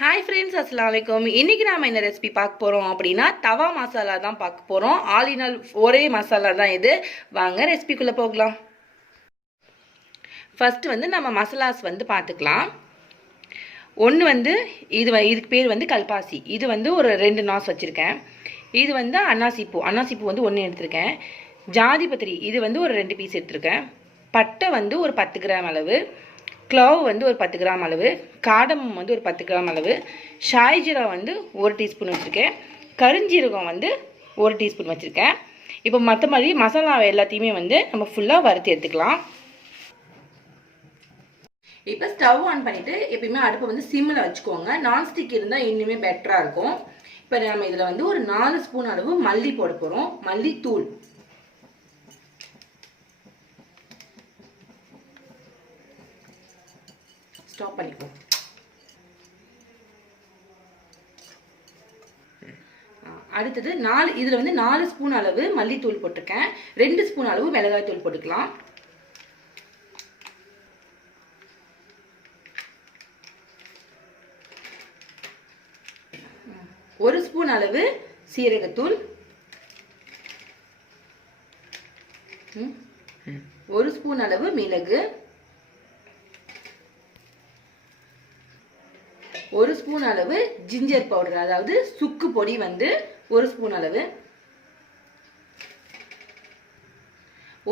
Hi friends, அஸ்ஸலாமு அலைக்கும். இன்றைக்கி நாம் என்ன ரெசிபி பார்க்க போகிறோம் அப்படின்னா தவா மசாலா தான் பார்க்க போகிறோம். ஆல் இன் ஆல் ஒரே மசாலா தான் இது. வாங்க ரெசிபிக்குள்ளே போகலாம். ஃபஸ்ட்டு நம்ம மசாலாஸ் பார்த்துக்கலாம். ஒன்று இதுக்கு பேர் கல்பாசி. இது ஒரு 2 நாஸ் வச்சுருக்கேன். இது அன்னாசிப்பூ. அன்னாசிப்பூ 1 எடுத்திருக்கேன். ஜாதிபத்திரி இது ஒரு 2 பீஸ் எடுத்திருக்கேன். பட்டை ஒரு 10 கிராம் அளவு. क्लव ஒரு 10 கிராம் அளவு, காடமம் ஒரு 10 கிராம் அளவு, ஷாய் ஜீரகம் 1 டீஸ்பூன் வச்சுருக்கேன், கருஞ்சீரகம் 1 டீஸ்பூன் வச்சுருக்கேன். இப்போ மற்ற மாதிரி மசாலா எல்லாத்தையுமே நம்ம ஃபுல்லாக வறுத்து எடுத்துக்கலாம். இப்போ ஸ்டவ் ஆன் பண்ணிவிட்டு எப்பயுமே அடுப்பை சிம்மில் வச்சுக்கோங்க. நான்ஸ்டிக் இருந்தால் இன்னுமே பெட்டராக இருக்கும். இப்போ நம்ம இதில் ஒரு 4 ஸ்பூன் அளவு மல்லி போட போகிறோம். மல்லித்தூள் ஸ்டாப் பண்ணிக்குவோம். அடுத்தது இதில் 4 ஸ்பூன் அளவு மல்லித்தூள் போட்டிருக்கேன். 2 ஸ்பூன் அளவு மிளகாய் தூள் போட்டுக்கலாம். ஒரு ஸ்பூன் அளவு சீரகத்தூள், 1 ஸ்பூன் அளவு மிளகு, 1 ஸ்பூன் அளவு ஜிஞ்சர் பவுடர், அதாவது சுக்கு பொடி 1 ஸ்பூன் அளவு,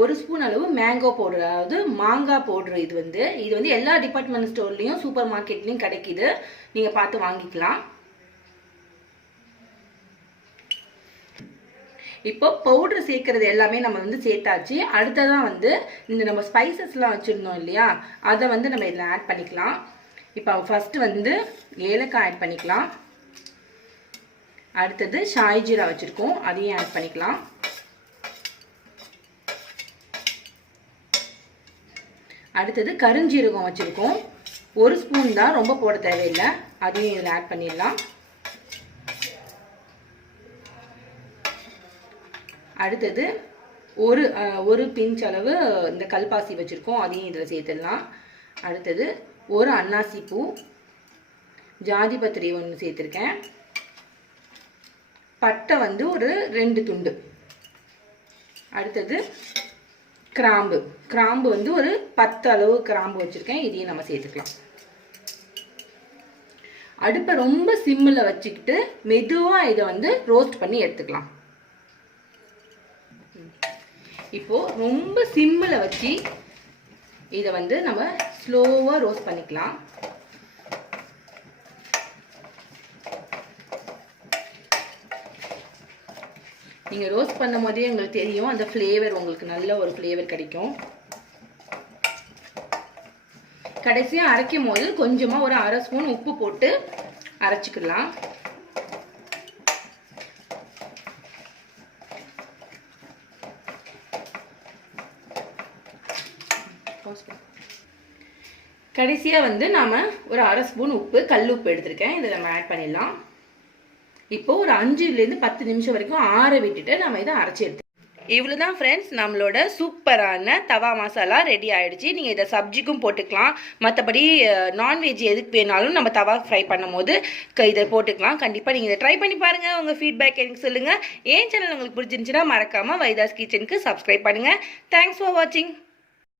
1 ஸ்பூன் அளவு மேங்கோ பவுடர், அதாவது மாங்காய் பவுடர். இது எல்லா டிபார்ட்மெண்ட் ஸ்டோர்லையும் சூப்பர் மார்க்கெட்லையும் கிடைக்குது. நீங்க பார்த்து வாங்கிக்கலாம். இப்போ பவுடர் சேர்க்கறது எல்லாமே நம்ம சேர்த்தாச்சு. அடுத்ததான் இந்த நம்ம ஸ்பைசஸ்லாம் வச்சுருந்தோம் இல்லையா, அதை நம்ம இதில் ஆட் பண்ணிக்கலாம். இப்போ ஃபஸ்ட்டு ஏலக்காய் ஆட் பண்ணிக்கலாம். அடுத்தது ஷாய் ஜீரா வச்சுருக்கோம், அதையும் ஆட் பண்ணிக்கலாம். அடுத்தது கருஞ்சீரகம் வச்சுருக்கோம், 1 ஸ்பூன் தான், ரொம்ப போட தேவையில்லை. அதையும் இதில் ஆட் பண்ணிடலாம். அடுத்தது ஒரு பிஞ்ச் அளவு இந்த கல்பாசி வச்சுருக்கோம், அதையும் இதில் சேர்த்துடலாம். அடுத்தது ஒரு அன்னாசிப்பூ, ஜாதிபத்திரி 1 சேர்த்துருக்கேன். பட்டை ஒரு 2 துண்டு. அடுத்தது கிராம்பு ஒரு 10 அளவு கிராம்பு வச்சுருக்கேன், இதையும் நம்ம சேர்த்துக்கலாம். அடுப்பை ரொம்ப சிம்மில் வச்சுக்கிட்டு மெதுவாக இதை ரோஸ்ட் பண்ணி எடுத்துக்கலாம். இப்போ ரொம்ப சிம்மில் வச்சு இதை நம்ம ஸ்லோவாக ரோஸ்ட் பண்ணிக்கலாம். நீங்கள் ரோஸ்ட் பண்ணும் போதே உங்களுக்கு தெரியும், அந்த ஃப்ளேவர் உங்களுக்கு நல்ல ஒரு ஃப்ளேவர் கிடைக்கும். கடைசியாக அரைக்கும் போது கொஞ்சமாக ஒரு 1/2 ஸ்பூன் உப்பு போட்டு அரைச்சிக்கலாம். கடைசியாக நாம ஒரு 1/2 ஸ்பூன் உப்பு, கல் உப்பு எடுத்திருக்கேன், இதை நம்ம ஆட் பண்ணிடலாம். இப்போ ஒரு 5லேருந்து 10 நிமிஷம் வரைக்கும் ஆற விட்டுட்டு நம்ம இதை அரைச்சி எடுத்து. இவ்வளோதான் ஃப்ரெண்ட்ஸ், நம்மளோட சூப்பரான தவா மசாலா ரெடி ஆகிடுச்சு. நீங்கள் இதை சப்ஜிக்கும் போட்டுக்கலாம். மற்றபடி நான்வெஜ் எதுக்கு வேணாலும் நம்ம தவா ஃப்ரை பண்ணும் போது இதை போட்டுக்கலாம். கண்டிப்பாக நீங்கள் இதை ட்ரை பண்ணி பாருங்கள். உங்கள் ஃபீட்பேக் எனக்கு சொல்லுங்கள். என் சேனல் உங்களுக்கு பிடிச்சிருந்துச்சுன்னா மறக்காமல் வைதாஸ் கிச்சனுக்கு சப்ஸ்கிரைப் பண்ணுங்கள். தேங்க்ஸ் ஃபார் வாட்சிங்.